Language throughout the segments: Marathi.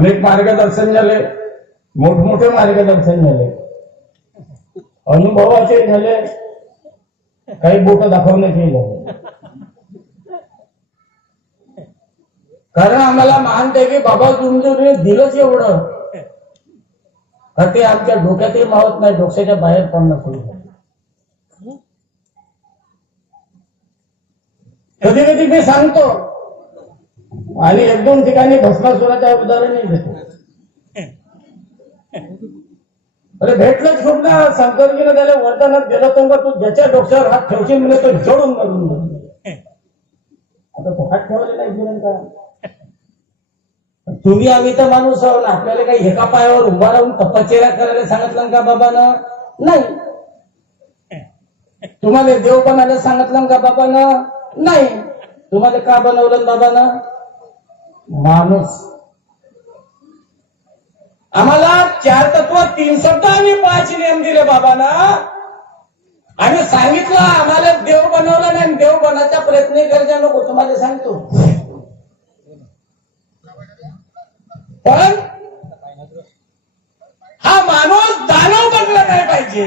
अनेक मार्गदर्शन झाले, मोठमोठे मार्गदर्शन झाले, अनुभवाचे झाले, काही बोट दाखवण्याचे झाले. कारण आम्हाला मानते की बाबा तुमचं दिलंच एवढं का ते आमच्या डोक्यातही मावत नाही, डोक्याच्या बाहेर पडणं सुरू झालं. कधी कधी मी सांगतो आणि एक दोन ठिकाणी भस्मासुराच्या उदाहरणही देतो. अरे भेटलंच खूप ना, शंकरजीने त्याला वरदानात गेलं तर तू ज्याच्या डोक्यावर हात ठेवशील म्हणजे तो जोडून मरून जाईल. आता तो हात ठेवले नाही जीवन का? तुम्ही आम्ही तर माणूस आहोत, आपल्याला काही एका पायावर उभा राहून तपश्चर्या करायला सांगितलं का बाबांना? नाही. तुम्हाला देव बनायला सांगितलं का बाबांना? नाही. तुम्हाला का बनवलं बाबांना? माणूस. आम्हाला 4 तत्व 3 शब्द आम्ही 5 नियम दिले बाबांना. आम्ही सांगितलं आम्हाला देव बनवलं नाही, देव बनायचा प्रयत्न करायचा नको. तुम्हाला सांगतो पण हा माणूस दानव बनला नाही पाहिजे,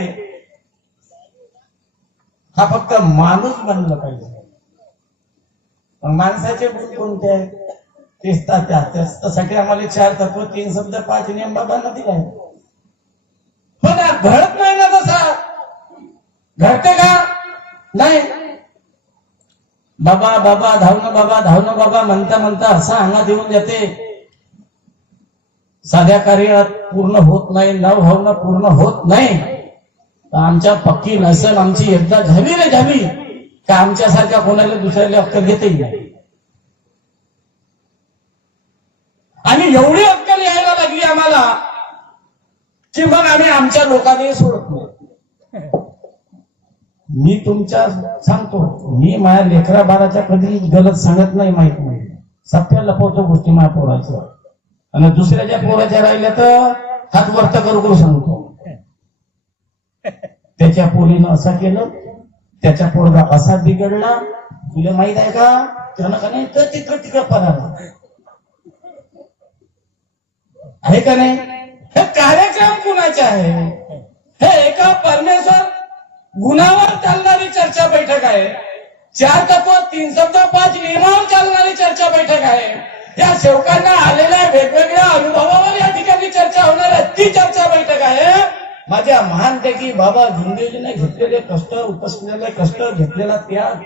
हा फक्त माणूस बनला पाहिजे. माणसाचे गुण कोणते आहेत? तेच त्यासाठी आम्हाला 4 तत्व 3 शब्द 5 नियम बाबांना दिलाय. पण घडत नाही ना तसा. घडते का? नाही. बाबा बाबा धावणं बाबा म्हणता म्हणता असा अंगात येऊन जाते. साध्या कार्यात पूर्ण होत नाही, न भावना पूर्ण होत नाही. आमच्या पक्की नसेल आमची एकदा झाली नाही झाली का आमच्यासारख्या कोणाला दुसऱ्याला अक्कल घेतही नाही. आणि एवढी अक्कल यायला लागली आम्हाला की मग आम्ही आमच्या लोकांनी सोडत नाही. मी तुमच्या सांगतो, मी माझ्या लेकरा बाळाच्या कधी गलत सांगत नाही, माहित नाही. सत्य लपवतो गोष्टी माझ्या पोराचं. आणि दुसऱ्याच्या पोराच्या राहिल्या तर हात वर्त करू सांगतो. त्याच्या पोरीनं असं केलं, त्याच्या पोरगा असा बिघडला, तुला माहित आहे का? त्यानं का नाही तर तिकडं पराला आहे का नाही? हे कार्यक्रम कुणाचे आहे? हे एका परमेश्वर गुणावर चालणारी चर्चा बैठक आहे. 4 तत्व 3 शब्द 5 नियमावर चालणारी चर्चा बैठक आहे. या सेवकांना आलेल्या वेगवेगळ्या अनुभवावर या ठिकाणी चर्चा होणार आहे, ती चर्चा बैठक आहे. माझ्या महानपैकी बाबा झुंदेजीने घेतलेले कष्ट, उपसलेले कष्ट, घेतलेला त्याग,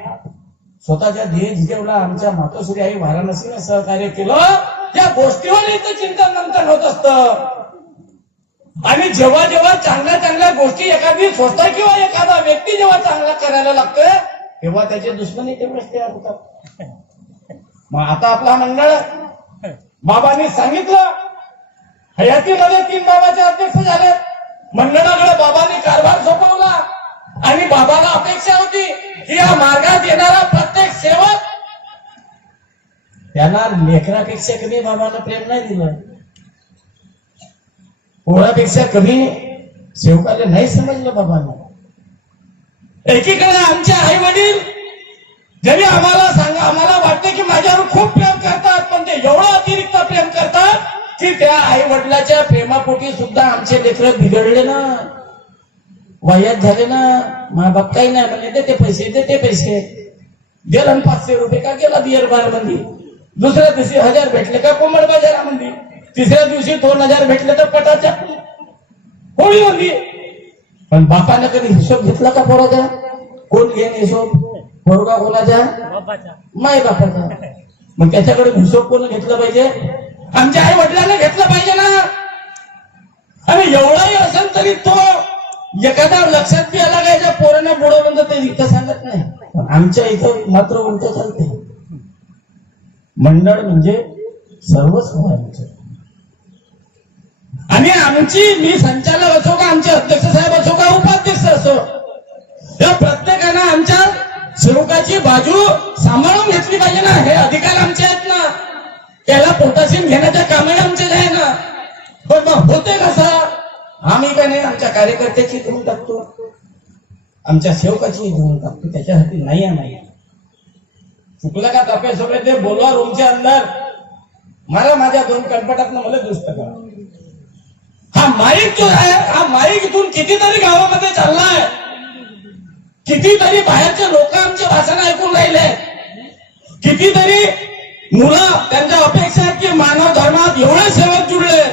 स्वतःच्या देह जिजवला, आमच्या मातोश्री आई वाराणसीने सहकार्य केलं. या गोष्टीवर इथं चिंतन मंथन होत असतं. आणि जेव्हा जेव्हा चांगल्या चांगल्या गोष्टी एखादी संस्था किंवा एखादा व्यक्ती जेव्हा चांगला करायला लागतोय तेव्हा त्याचे दुश्मनी तेवढेच तयार होतात. मग आता आपला मंडळ बाबांनी सांगितलं, हयातीमध्ये 3 बाबाचे अध्यक्ष झाले. मंडळाकडे बाबांनी कारभार सोपवला आणि बाबाला अपेक्षा होती की या मार्गात येणारा प्रत्येक सेवक त्यांना लेकरापेक्षा कमी बाबाला प्रेम नाही दिलं, पोरापेक्षा कमी सेवकाला नाही समजलं बाबांना. एकीकडे आमचे आई वडील जरी आम्हाला वाटते की माझ्यावर खूप प्रेम करतात, पण ते एवढं अतिरिक्त प्रेम करतात की त्या आई वडिलाच्या प्रेमापोटी सुद्धा आमचे लेकर बिघडले ना, वयात झाले ना. मा बाप काही नाही म्हणे, देते पैसे गेला 500 रुपये का गेला बियर बार मध्ये, दुसऱ्या दिवशी 1000 भेटले का कोंबड बाजारामध्ये, तिसऱ्या दिवशी 2000 भेटले तर पटाच्या होळी होती. पण बापाने कधी हिशोब घेतला का पोराचा? कोण घेईन हिशोब? पोरगा कोणाचा? माय बापाचा. मग त्याच्याकडे हिशोब कोण घेतला पाहिजे? आमच्या आई वडिलांना घेतलं पाहिजे ना. आणि एवढाही असेल तरी तो एखादा लक्षात बी आला काय पोरांना बुडवलं तर ते इथं सांगत नाही. आमच्या इथं मात्र उलट चालते. मंडळ म्हणजे सर्वच आणि आमची, मी संचालक असो का आमचे अध्यक्ष साहेब असो का उपाध्यक्ष असो, या प्रत्येकानं आमच्या सेवकाची बाजू सांभाळून घेतली पाहिजे ना. हे अधिकार आमचे आहेत ना, त्याला पोटाशीन घेण्याच्या कामही आमचे आहे ना. पण मग होते कसं? आम्ही का नाही आमच्या कार्यकर्त्याची घेऊन टाकतो, आमच्या सेवकाची घेऊन टाकतो. त्याच्यासाठी नाही चुकलं का तपे सगळे ते बोलवा रूमच्या अंदर मला माझ्या दोन कणपटातनं मला दुरुस्त करा. हा माईक जो आहे, हा माईक इथून कितीतरी गावामध्ये चाललाय, कितीतरी बाहेरचे लोक आमचे भाषण ऐकून राहिले, कितीतरी मुलं त्यांच्या अपेक्षा आहेत की मानव धर्मात एवढे सेवक जुळले,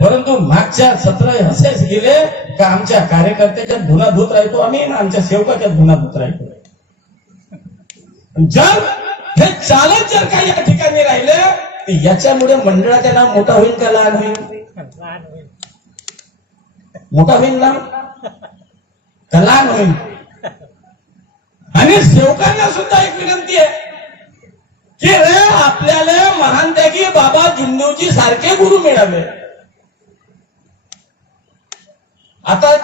परंतु मागच्या 17 असेच गेले का आमच्या कार्यकर्त्याच्या धुना धुत राहतो आम्ही, आमच्या सेवकाच्या धुना धुत राहतो. जर हे चालत जर काही या ठिकाणी राहिले तर याच्यामुळे मंडळाचं नाव मोठा होईल का लहान होईल? मोठा होईल ना का लहान होईल? आणि सेवकांना सुद्धा एक विनंती आहे की रे आपल्याला महानत्यागी बाबा जिंदूजी सारखे गुरु मिळावे. आता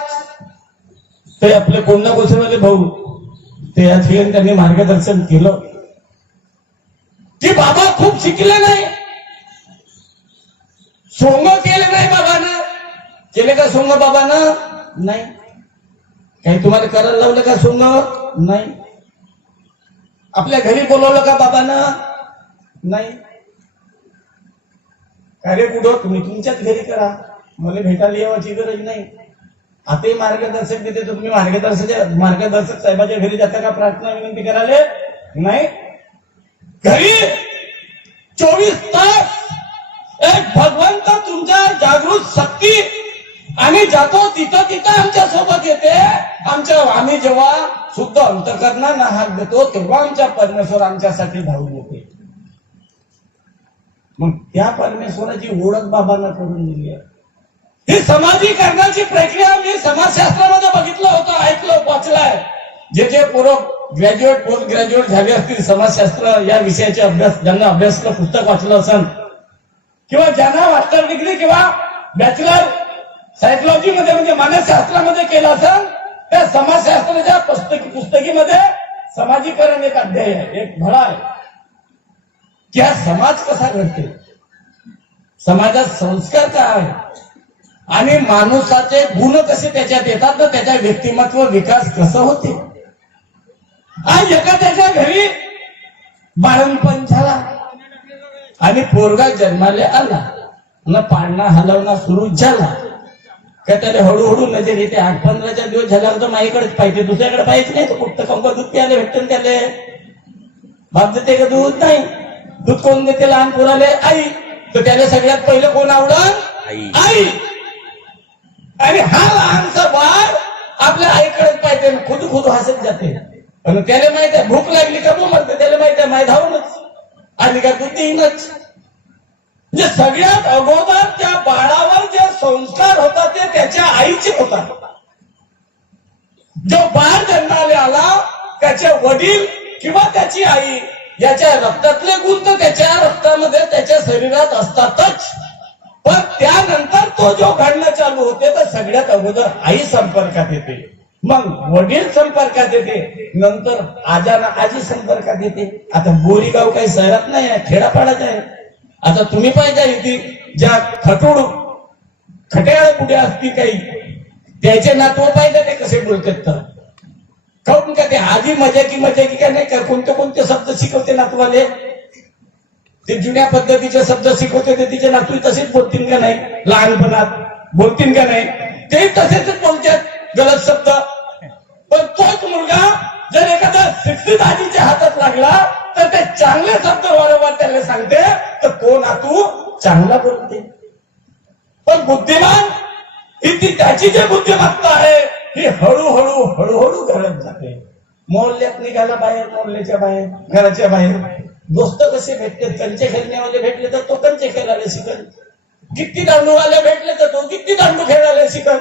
ते आपले कोंडा गोसेवाले भाऊ ते या ठिकाणी त्यांनी मार्गदर्शन केलं की बाबा खूप शिकले नाही, सोंग केले नाही बाबांना. केले का सोंग बाबांना? नाही. काही तुम्हाला करायला लावलं का सोंग? नाही. आपल्या घरी बोलवलं का बाबांना? नाही. कार्य कुठं तुम्ही तुमच्याच घरी करा, मला भेटायला यावाची गरज नाही. आताही मार्गदर्शक देते, तुम्ही मार्गदर्शक साहेबाच्या घरी जाता का प्रार्थना विनंती करायला? नाही. घरी 24 तास एक भगवंत तुमच्या जागृत शक्ती आणि जातो तिथं तिथं आमच्या सोबत येते. आम्ही जेव्हा शुद्ध अंतकरणाने हात देतो तेव्हा आमच्या परमेश्वर आमच्यासाठी धावून येते. मग त्या परमेश्वराची ओळख बाबांना करून दिली आहे. ही समाजीकरणाची प्रक्रिया मी समाजशास्त्रामध्ये बघितलं होतं, ऐकलं, वाचलंय. जे पूर्व ग्रॅज्युएट पोस्ट ग्रॅज्युएट झाले असतील समाजशास्त्र या विषयाचे अभ्यास, ज्यांना अभ्यासलं पुस्तक वाचलं असेल किंवा ज्यांना मास्टर डिग्री किंवा बॅचलर सायकोलॉजी मध्ये म्हणजे मानसशास्त्रामध्ये केलं असेल, त्या समाजशास्त्राच्या पुस्तकीमध्ये समाजीकरण एक अध्याय आहे, एक धडा आहे की हा समाज कसा घडते, समाजात संस्कार काय आहे आणि माणसाचे गुण कसे त्याच्यात येतात ना, त्याच्या व्यक्तिमत्व विकास कसं होते. आज एखाद्याच्या घरी बाळंपण झाला आणि पोरगा जन्माला आला न पाळणा हलवणं सुरू झाला का त्याला हळूहळू नजर येते. 8-15 दिवस झाल्यावर तर माईकडेच पाहिजे, दुसऱ्याकडे पाहिजे नाही. तर कुठं कंप दूध प्यायला भेटतं त्याले, बाप देते का दूध? नाही. दूध कोण देते लहान पोराले? आई. तर त्याला सगळ्यात पहिलं कोण आवडत? आई. आणि हा लहानसा बाळ आपल्या आईकडेच पाहिजे, खुद खुद हसत जाते. पण त्याला माहित आहे भूक लागली का म्हणते, त्याला माहित आहे माय धावूनच आणि का दूध देईनच. म्हणजे सगळ्यात अगोदर त्या बाळावर जे संस्कार होतात ते त्याच्या आईचे होतात. जो बाळ जन्माला आला त्याचे वडील किंवा त्याची आई याच्या रक्तातले गुण तर त्याच्या रक्तामध्ये त्याच्या शरीरात असतातच, पण त्यानंतर तो जो घडणं चालू होते तर सगळ्यात अगोदर आई संपर्कात येते, मग वडील संपर्कात येते, नंतर आजी संपर्कात येते. आता बोरीगाव काही शहरात नाही आहे, खेडापाडाच आहे. आता तुम्ही पाहिजे इथे ज्या खट्याळ कुठे असतील काही त्याचे नातू पाहिजे ते कसे बोलतात तर काऊन का ते आधी मजा की काय नाही का, कोणते शब्द शिकवते नातवाले, ते जुन्या पद्धतीचे शब्द शिकवते ते तिचे नातू तसेच बोलतील का नाही, लहानपणात बोलतील का नाही, ते तसेच बोलतात गलत शब्द. पण तोच मुलगा जर एखादा शिक्षित आजीच्या हातात लागला तर ते चांगले शब्द वारंवार त्याला सांगते तर तो नातू चांगला बोलते. पण बुद्धिमान ही त्याची जी बुद्धिमत्ता आहे ही हळूहळू घडत जाते. मोहल्ल्यात निघाला बाहेर, मोहल्ल्याच्या बाहेर, घराच्या बाहेर दोस्त कसे भेटते, कंचे खेळण्यावाले भेटले तर तो कंचे खेळायला शिकल, किती दांडूवाले भेटले तर तो किती दांडू खेळायला शिकल,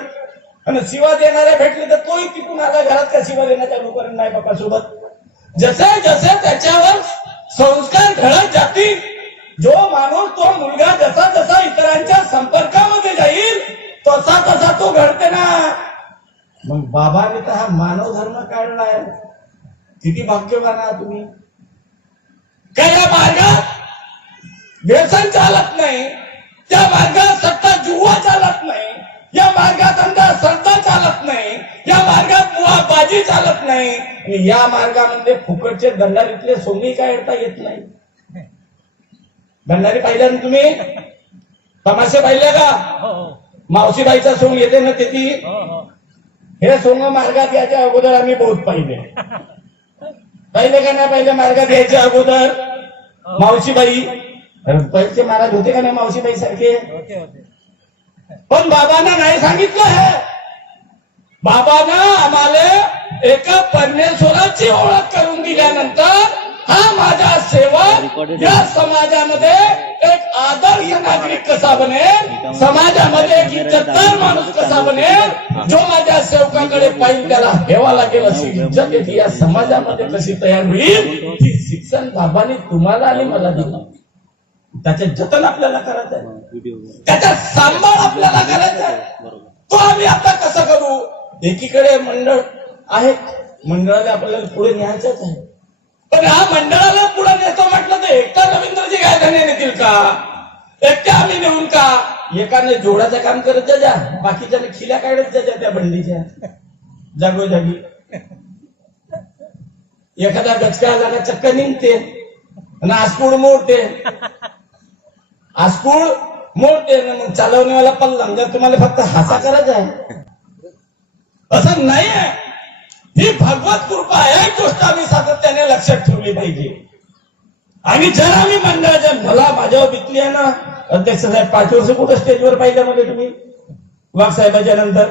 आणि शिवा देणारे भेटले तर तोही तिथून आला घरात का शिवा देणं चालू करेल नाही बापा सोबत. जसे जसे त्याच्यावर संस्कार घडत जातील, जो माणूस तो मुलगा जसा जसा इतरांच्या संपर्कामध्ये जाईल तसा तसा तो घडते ना. मग बाबाने तर हा मानव धर्म काढलाय, किती भाग्यवान आहात तुम्ही. काय या मार्गात व्यसन चालत नाही, त्या मार्गात सत्ता जुवा चालत नाही, या मार्गात अंधश्रद्धा चालत नाही, या मार्गात मुळाबाजी चालत नाही, या मार्गामध्ये फुकटचे दंडारीतले सोंगी काढता येत नाही. भंडारी पाहिल्या ना तुम्ही? तमाशे पाहिले का? मावशीबाईचा सोंग येते ना त्याची, हे सोंग मार्गात यायच्या अगोदर आम्ही बहुत पाहिले. पाहिले का नाही पाहिले? मार्गात यायच्या अगोदर मावशीबाई, पैसे महाराज होते का नाही मावशीबाई सारखे? पण बाबांना नाही सांगितलं हे. बाबांना आम्हाला एका परमेश्वराची ओळख करून दिल्यानंतर हा माझा सेवक या समाजामध्ये एक आदर्श नागरिक कसा बनेल, समाजामध्ये एक इज्जतदार माणूस कसा बनेल, जो माझ्या सेवकाकडे पाहिजे त्याला हेवा लागेल अशी इज्जत येते या समाजामध्ये कशी तयार होईल, ही शिक्षण बाबांनी तुम्हाला आणि मला दिलं. त्याचे जतन आपल्याला करायचं आहे, त्याचा सांभाळ आपल्याला करायचा आहे. तो आम्ही आता कसं करू? एकीकडे मंडळ आहे, मंडळाला आपल्याला पुढे न्यायचंच आहे. पण हा मंडळाला पुढे नेतो म्हटलं तर एकटा रवींद्रजी गायघाणे नेतील का? एकट्या आम्ही नेऊन का? एकाने जोडाचं काम करत जा, बाकीच्याने खिल्या काढत जा त्या बंडीच्या जागोजागी. एखादा गचका जागा चक्क निघते आणि आसपूड मोडते, आसपूड मोडते ना. मग चालवण्याला पल्ला म्हणजे तुम्हाला फक्त हासा करायचा आहे असं नाही आहे. ही भगवत कृपा आहे, एक गोष्ट आम्ही सातत्याने लक्षात ठेवली पाहिजे. आणि जर आम्ही मंडळाच्या, मला माझ्यावर बितली आहे ना अध्यक्ष साहेब, 5 वर्ष कुठं स्टेजवर पाहिलं मध्ये तुम्ही वाघ साहेबांच्या नंतर?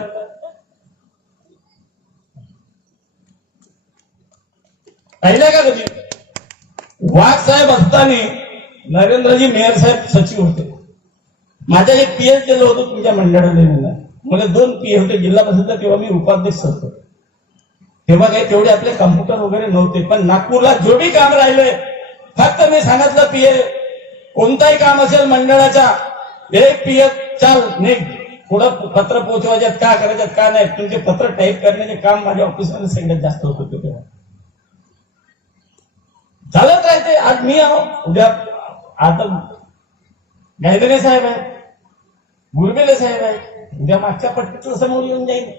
पाहिलं का कधी? वाघ साहेब असताना नरेंद्रजी मेयर साहेब सचिव होते. माझ्या एक पीएच दिलं होतं तुमच्या मंडळाने. मला 2 पीए होते जिल्हा परिषदला, तेव्हा मी उपाध्यक्ष होतो. तेव्हा काही तेवढे आपले कम्प्युटर वगैरे नव्हते. पण नागपूरला जो बी काम राहिलंय, फक्त मी सांगितलं पीए कोणताही काम असेल मंडळाचा, एक पीए चाल नाही, थोडं पत्र पोहोचवायच्यात का करायच्यात का नाही, तुमचे पत्र टाईप करण्याचे काम माझ्या ऑफिसमध्ये सगळ्यात जास्त होत होते तेव्हा. चालत राहते. आज मी आहो, उद्या आता गायधने साहेब आहे, गुरबेले साहेब आहे, उद्या मागच्या पट्टीतलं समोर येऊन जाईल,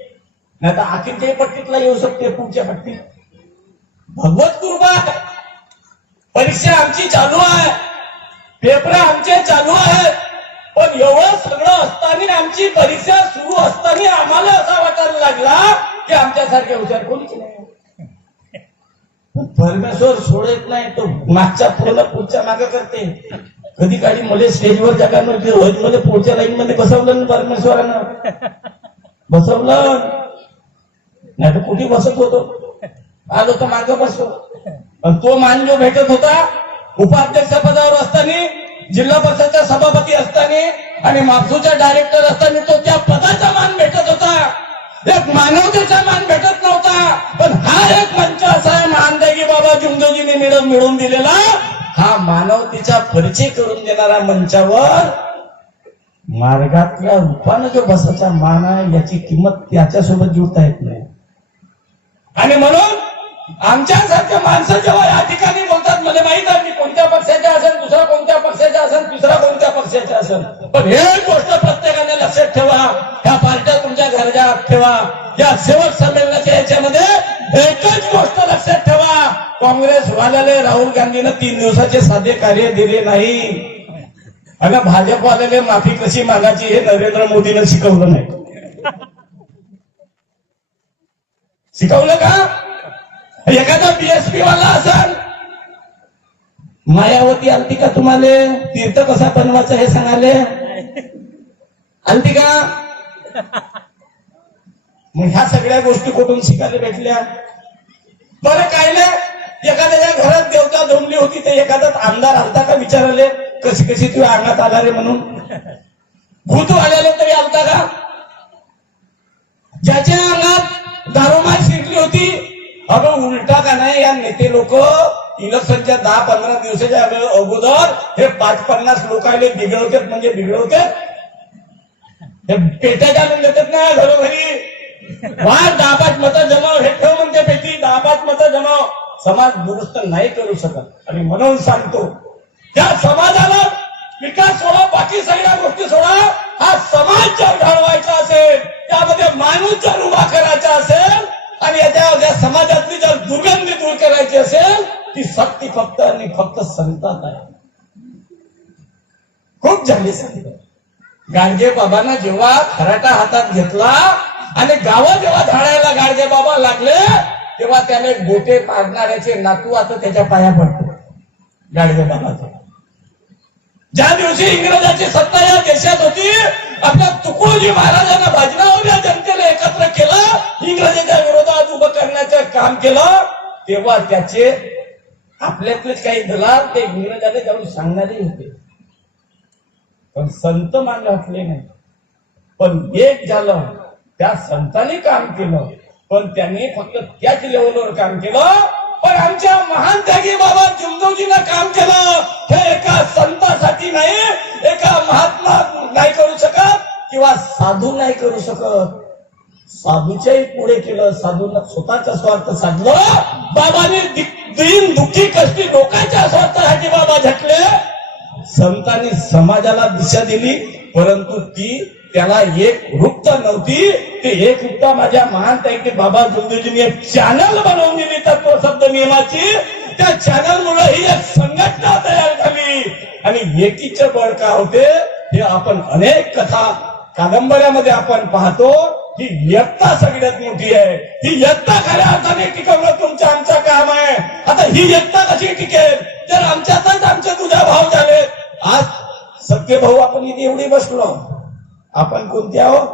नाही तर आखीच्या पट्टीतला येऊ शकते, पुढच्या पट्टीत. भगवत कृपा. परीक्षा आमची चालू आहे, पेपर आमचे चालू आहेत. पण एवढं सगळं असताना, आमची परीक्षा सुरू असताना आम्हाला असा वाटायला लागला की आमच्यासारखे हुशार कोणीच नाही. परमेश्वर सोडत नाही, तो मागच्या पुढे पुढच्या मागे करते. कधी काळी मला स्टेजवर जागा नव्हती, रोहित मध्ये पुढच्या लाईन मध्ये बसवलं ना परमेश्वरानं, बसवलं. नाही तर कुठे बसत होतो, आलो तर मागे बसलो. पण तो मान जो भेटत होता उपाध्यक्ष पदावर असताना, जिल्हा परिषदच्या सभापती असताना आणि मापसूच्या डायरेक्टर असताना, तो त्या पदाचा मान भेटत होता, एक मानवतेचा मान भेटत नव्हता. पण हा एक मंच असा आहे महानदेगी बाबा जुंगजीने मिळवून दिलेला, हा मानवतेचा परिचय करून देणारा मंचावर मार्गातल्या रूपानं जो बसाचा मान आहे, याची किंमत त्याच्यासोबत जुळता येत नाही. आणि म्हणून आमच्यासारख्या माणसं जेव्हा या ठिकाणी बोलतात, मला माहित आहे मी कोणत्या पक्षाच्या असेल, दुसरा कोणत्या पक्षाचा असेल, तिसरा कोणत्या पक्षाचा असेल, पण एक गोष्ट प्रत्येकाने लक्षात ठेवा, ह्या पार्ट्या तुमच्या घरच्या ठेवा. या सेवक संमेलनाच्या याच्यामध्ये एकच गोष्ट लक्षात ठेवा, काँग्रेस वाल्याने राहुल गांधीनं 3 दिवसाचे साधे कार्य दिले नाही. आणि भाजपवाल्याने माफी कशी मागायची हे नरेंद्र मोदीनं शिकवलं नाही. शिकवलं का? एखादा बीएसपी वाला असेल, मायावती आलती का तुम्हाला तीर्थ कसा बनवायचं हे सांगाले? आलती का? मग ह्या सगळ्या गोष्टी कुठून शिकायला भेटल्या? बरं काय नाही, एखाद्याच्या घरात देवता जमली होती ते एखादा आमदार आलता का विचारले कशी कशी तू अंगात आला रे म्हणून? भूत आलेले तरी आलता का? ज्याच्या अंगात दारोमार शिरली होती, अगं उलटा का नाही, या नेते लोक इलेक्शनच्या 10-15 दिवसाच्या अगोदर हे 5-50 लोकांना बिघडवतात, म्हणजे बिघडवतात, हे पेट्या घालून देतात ना घरोघरी. 10-5 मतं जमाव, हे ठेव म्हणते पेटी, 10-5 मतं जमाव. समाज दुरुस्त नाही करू शकत. आणि म्हणून सांगतो, त्या समाजाला विकास सोडा, बाकी सगळ्या गोष्टी सोडा, हा समाज जर घडवायचा असेल, त्यामध्ये माणूस जर उभा करायचा असेल, आणि या समाजातली जर दुर्गंधी दूर करायची असेल, ती सक्ती फक्त आणि फक्त संतात आहे. खूप झाली संत. गाडगे बाबांना जेव्हा खराटा हातात घेतला आणि गावं जेव्हा झाडायला गाडगे बाबा लागले तेव्हा त्याने गोटे पाडणाऱ्याचे नातू आता त्याच्या पाया पडतो. गाडगे बाबाचा ज्या दिवशी इंग्रजाची सत्ता या देशात होती, आपल्या तुकडोजी महाराजांना भजनावल्या जनतेला एकत्र केलं, इंग्रजांच्या विरोधात उभं करण्याचं काम केलं, तेव्हा त्याचे आपल्यातले काही दलाल ते इंग्रजाला जाऊन सांगणारे होते, पण संत मागे हटले नाही. पण एक झालं, त्या संतांनी काम केलं, पण त्यांनी फक्त त्याच लेवलवर काम केलं. पण आमच्या महान त्यागी बाबा जुमदोजीनं काम केलं हे एका संतासाठी नाही, एका महात्मा नाही करू शकत किंवा साधू नाही करू शकत. साधूच्याही पुढे केलं, साधूला स्वतःचा स्वार्थ साधलं. बाबांनी दीन दुःखी कष्टी लोकांच्या स्वार्थासाठी बाबा झटले. संतांनी समाजाला दिशा दिली, परंतु ती त्याला एक रुक्त नव्हती. ते एक रुक्त माझ्या महान ताई बाबा जुमदोजींनी एक चॅनल बनवून दिली तत्व शब्द नियमाची. त्या चॅनल मुळे ही एक संघटना तयार झाली आणि एकीचे बळ का होते हे आपण अनेक कथा कादंबऱ्यामध्ये आपण पाहतो. ही एकता सगळ्यात मोठी आहे. ही एकता खऱ्या अर्थाने टिकवणं तुमचं आमचं काम आहे. आता ही एकता कशी टिकेल जर आमच्यातच आमचे तुझ्या भाव झाले. आज सख्खे भाऊ आपण इथे एवढी बसलो, आपण कोणते आहोत?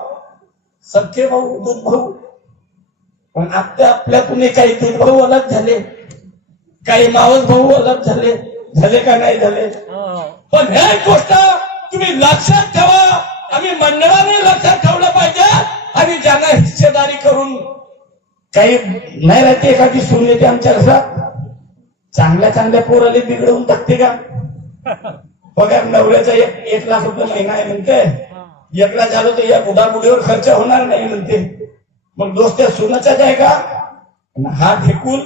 सख्खे भाऊ, दूध भाऊ. पण आता आपल्यातून काही दूध भाऊ अलग झाले, काही मावस भाऊ अलग झाले. झाले का नाही झाले? पण हे गोष्ट तुम्ही लक्षात ठेवा. आम्ही मंडळाने लक्षात ठेवलं पाहिजे. आणि ज्यांना हिस्सेदारी करून काही नाही राहते, एखादी सून येते आमच्या घरात, चांगल्या चांगल्या पोराले बिघडवून टाकते का? पगार नवऱ्याचा 1 लाख रुपये महिना आहे म्हणते, एकला झालं तर या बुडाबुडीवर खर्च होणार नाही म्हणते. मग दोस्त त्या सुनाचाच आहे का? हा ढेकूल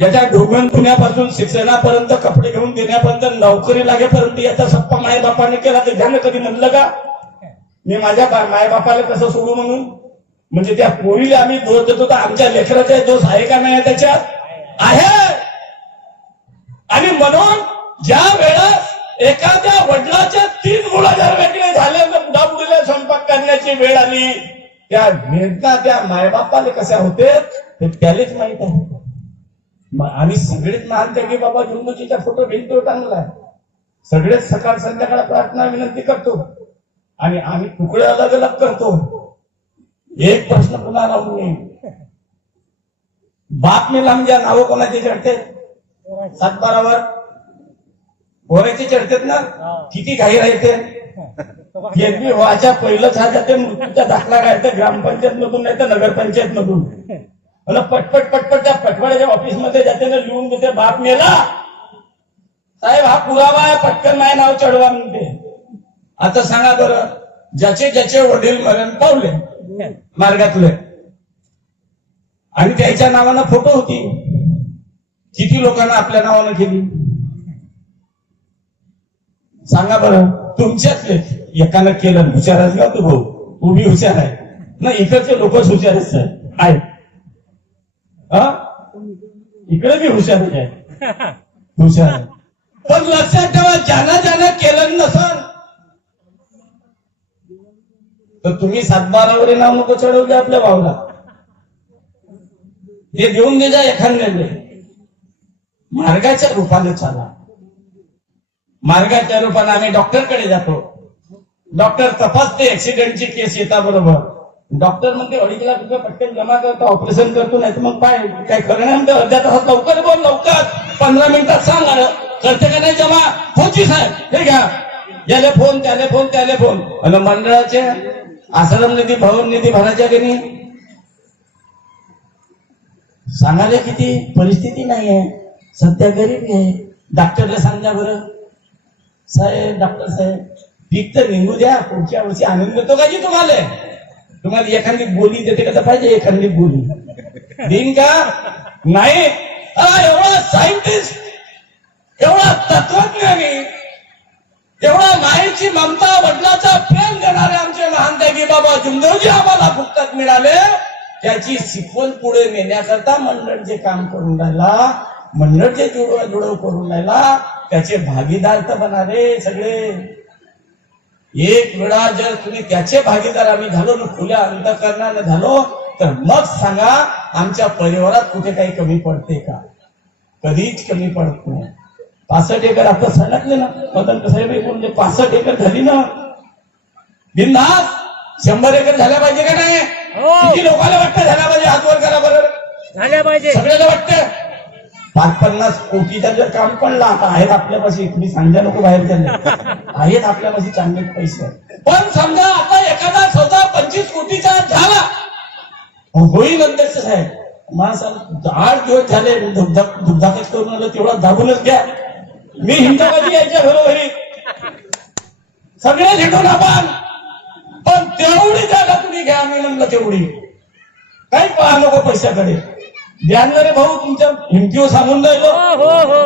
याच्या ढोगण पुण्यापासून शिक्षणापर्यंत, कपडे घेऊन देण्यापर्यंत, नोकरी लागेपर्यंत याचा सप्पा मायबापाने केला. तर त्यानं कधी म्हणलं का मी माझ्या मायबापाला कसं सोडू म्हणून? म्हणजे त्या पोरीला आम्ही दोष देतो तर आमच्या लेकराचा दोष आहे का नाही? त्याच्यात आहे. आणि म्हणून ज्या वेळेस एखाद्या वडिलाच्या 3 मुलं जर वेगळे झाले तर बुडाबुडीला स्वयंपाक करण्याची वेळ आली, त्या वेदना त्या मायबापाला कशा होते ते त्यालाच माहित आहे. आम्ही सगळेच मानते की बाबा जुमदोजीचा फोटो भिंतीवर टांगला आहे. सगळेच सकाळ संध्याकाळ प्रार्थना विनंती करतो आणि आम्ही तुकडे अलग अलग करतो. एक प्रश्न पुन्हा राहून नये, बाप मेला म्हणजे नावं कोणाची चढते? 7-12वर पोराची चढतात ना. किती घाई राहते. एरवी व्हायच्या पहिलंच हा जाते मृत्यूचा दाखला काढते ग्रामपंचायत मधून नाही तर नगरपंचायत मधून. पटपट पटपट त्या पटवाड्याच्या ऑफिस मध्ये जाते ना, लिहून देते बाप मेला साहेब, हा पुरावा आहे, पटकन माझे नाव चढवा म्हणते. आता सांगा बरं, ज्याचे ज्याचे वडील मरण पावले मार्गातले आणि त्याच्या नावानं फोटो होती, किती लोकांना आपल्या नावानं केली? सांगा बरं. तुमच्यातले एकानं केलं, हुशारच का तू भाऊ? तू बी हुशार आहे ना. इकडचे लोकच हुशारच आहे. इकडे बी हुशार आहे, हुशार आहे. पण लक्षात ठेवा, ज्यानं केलं नसल तर तुम्ही 7-12 नाव नको चढवले आपल्या भावला. हे देऊन दे जा एखाद्याने. मार्गाच्या रूपाने चाला. मार्गाच्या रूपाने आम्ही डॉक्टरकडे जातो. डॉक्टर तपासते, ऍक्सिडेंटची केस येता बरोबर. डॉक्टर म्हणते 2.5 लाख रुपये पटकन जमा करतो, ऑपरेशन करतो, नाही तर मग काय काय खरं नाही म्हणते. अर्ध्या तासात लवकर बोल, लवकर 15 मिनिटात सांग करते का नाही जमा? होची साहेब, हे घ्या. याले फोन, त्याले फोन, त्याले फोन. आणि मंडळाचे आश्रम निधी, भवन निधी भरायच्या की नाही? सांगायला किती परिस्थिती नाही आहे, सध्या गरीबी आहे. डॉक्टरला सांगा बरं, साहेब डॉक्टर साहेब पीक तर निघू द्या, पुढच्या वर्षी आनंद देतो का जी तुम्हाला? तुम्हाला एखादी गोली देते का? पाहिजे एखादी गोली देईन का? नाही. एवढा सायंटिस्ट, एवढा तत्वज्ञानी, एवढा मायेची ममता, वडिलाचा प्रेम देणारे आमचे महान त्यागी बाबा जुमदोजी आम्हाला फुकटात मिळाले. त्याची शिकवण पुढे नेण्याकरता मंडळ जे काम करून राहिला, मंडळ जे जुळव करून राहिला, त्याचे भागीदार तर बना रे सगळे. एक वेळा जर तुम्ही त्याचे भागीदार आम्ही झालो ना, खुल्या अंतःकरणाने झालो, तर मग सांगा आमच्या परिवारात कुठे काही कमी पडते का? कधीच कमी पडत नाही. 65 एकर आता सांगितले ना मदन साहेब, म्हणजे 65 एकर झाली ना बिनधास्त. 100 एकर झाल्या पाहिजे का नाही? किती लोकांना वाटतं झाल्या पाहिजे? हात वर करा बरं. झाल्या पाहिजे सगळ्याला वाटतं. 50-50 कोटीचा जर काम पडला, आता आहेत आपल्यापाशी, तुम्ही सांगा नको बाहेर त्यांना, आहेत आपल्यापाशी चांगले पैसे. पण समजा आता एखादा सौदा 25 कोटीचा झाला, होईल अध्यक्ष साहेब. मला 8 दिवस झाले दुग्धाकच करून आलं, तेवढा दाबूनच घ्या. मी हिंदाबाजी यायच्या घरोघरी सगळे हिंडून आपण, पण तेवढी जागा तुम्ही घ्या. मी म्हणलं तेवढी काही पहा नको पैशाकडे. रे भाऊ तुमच्या हिमतीवर सांगून राहिलो,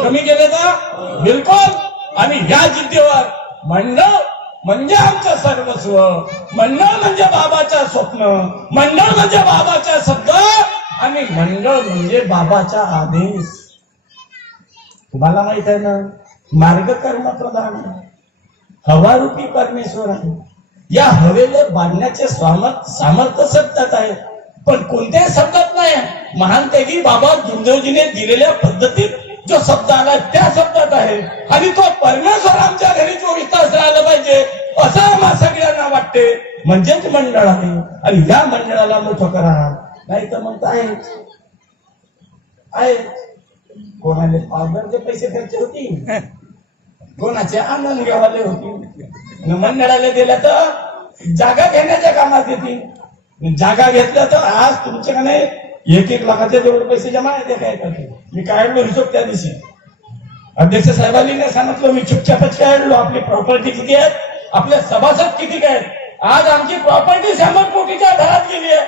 कमी केले का? बिलकुल. आणि या जिद्दीवर मंडळ म्हणजे आमचं सर्वस्व, मंडळ म्हणजे बाबाचं स्वप्न, मंडळ म्हणजे बाबाचा शब्द, आणि मंडळ म्हणजे बाबाचा आदेश. तुम्हाला माहित आहे ना, मार्ग कर्म प्रधान हवारूपी परमेश्वर आहे. या हवेला बांधण्याचे सामर्थ्य शब्दात आहे, पण कोणत्याही शब्दात नाही. महानतेगी बाबा दुर्दैवजीने दिलेल्या पद्धतीत जो शब्द आला त्या शब्दात आहे. आणि तो परमेश्वर आमच्या घरी 24 तास राहिला पाहिजे असं आम्हा सगळ्यांना वाटते. म्हणजेच मंडळ आहे. आणि या मंडळाला मोठं करा, नाही तर मग आहे कोणाले पावडरचे पैसे खर्च होतील, कोणाचे आनंद घ्यावाले होतील. मंडळाला दिल्या तर जागा घेण्याच्या कामात येतील. जागा घेतल्या तर आज तुमच्याकडे 1-1 लाखाचे जेवढे पैसे जमा आहे ते काय करते. मी काढलो हिशोब त्या दिवशी अध्यक्ष साहेबांनी नाही सांगितलं, मी चुपचापच काढलो. आपली प्रॉपर्टी किती आहे, आपले सभासद किती आहेत. आज आमची प्रॉपर्टी 100 कोटीच्या घरात गेली आहे,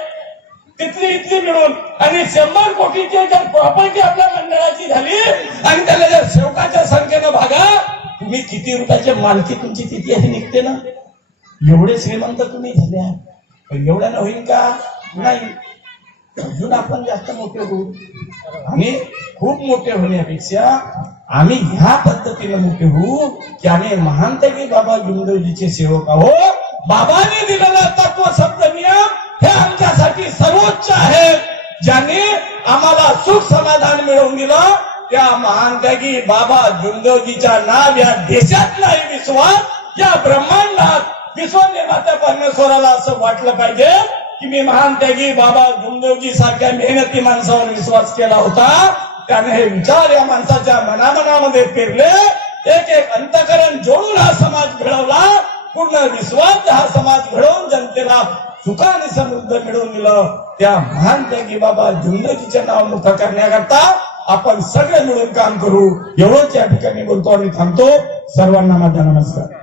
तिथली इथली मिळून. आणि 100 कोटीची जर प्रॉपर्टी आपल्या मंडळाची झाली आणि त्याला जर सेवकाच्या संख्येनं भागा, तुम्ही किती रुपयाचे मालकी तुमची किती आहे निघते ना. एवढे श्रीमंत तुम्ही झाले आहे. एवढ्यानं होईल का? नाही. अजून आपण जास्त मोठे होऊ. आम्ही खूप मोठे होण्यापेक्षा आम्ही ह्या पद्धतीने मोठे होऊ की आम्ही महानतेगी बाबा गुरुदेवजीचे सेवक आहोत. बाबांनी दिलेला तत्व शब्द नियम हे आमच्यासाठी सर्वोच्च आहे. ज्यांनी आम्हाला सुख समाधान मिळवून दिलं त्या महानतेगी बाबा गुरुदेवजीच्या नाव या देशात नाही विश्वास, या ब्रह्मांडात विश्वनिर्माता परमेश्वराला असं वाटलं पाहिजे की मी महानतेगी बाबा गुरुदेवजी सारख्या मेहनती माणसावर विश्वास केला होता. त्याने हे विचार या माणसाच्या मनामध्ये पेरले. एक अंतःकरण जोडून हा समाज घडवला. पूर्ण विश्वास हा समाज घडवून जनतेला सुख आणि समृद्ध मिळवून दिलं. त्या महानतेगी बाबा गुरुदेवजीचे नाव मोठं करण्याकरता आपण सगळे मिळून काम करू. एवढंच या ठिकाणी बोलतो आणि थांबतो. सर्वांना माझा नमस्कार.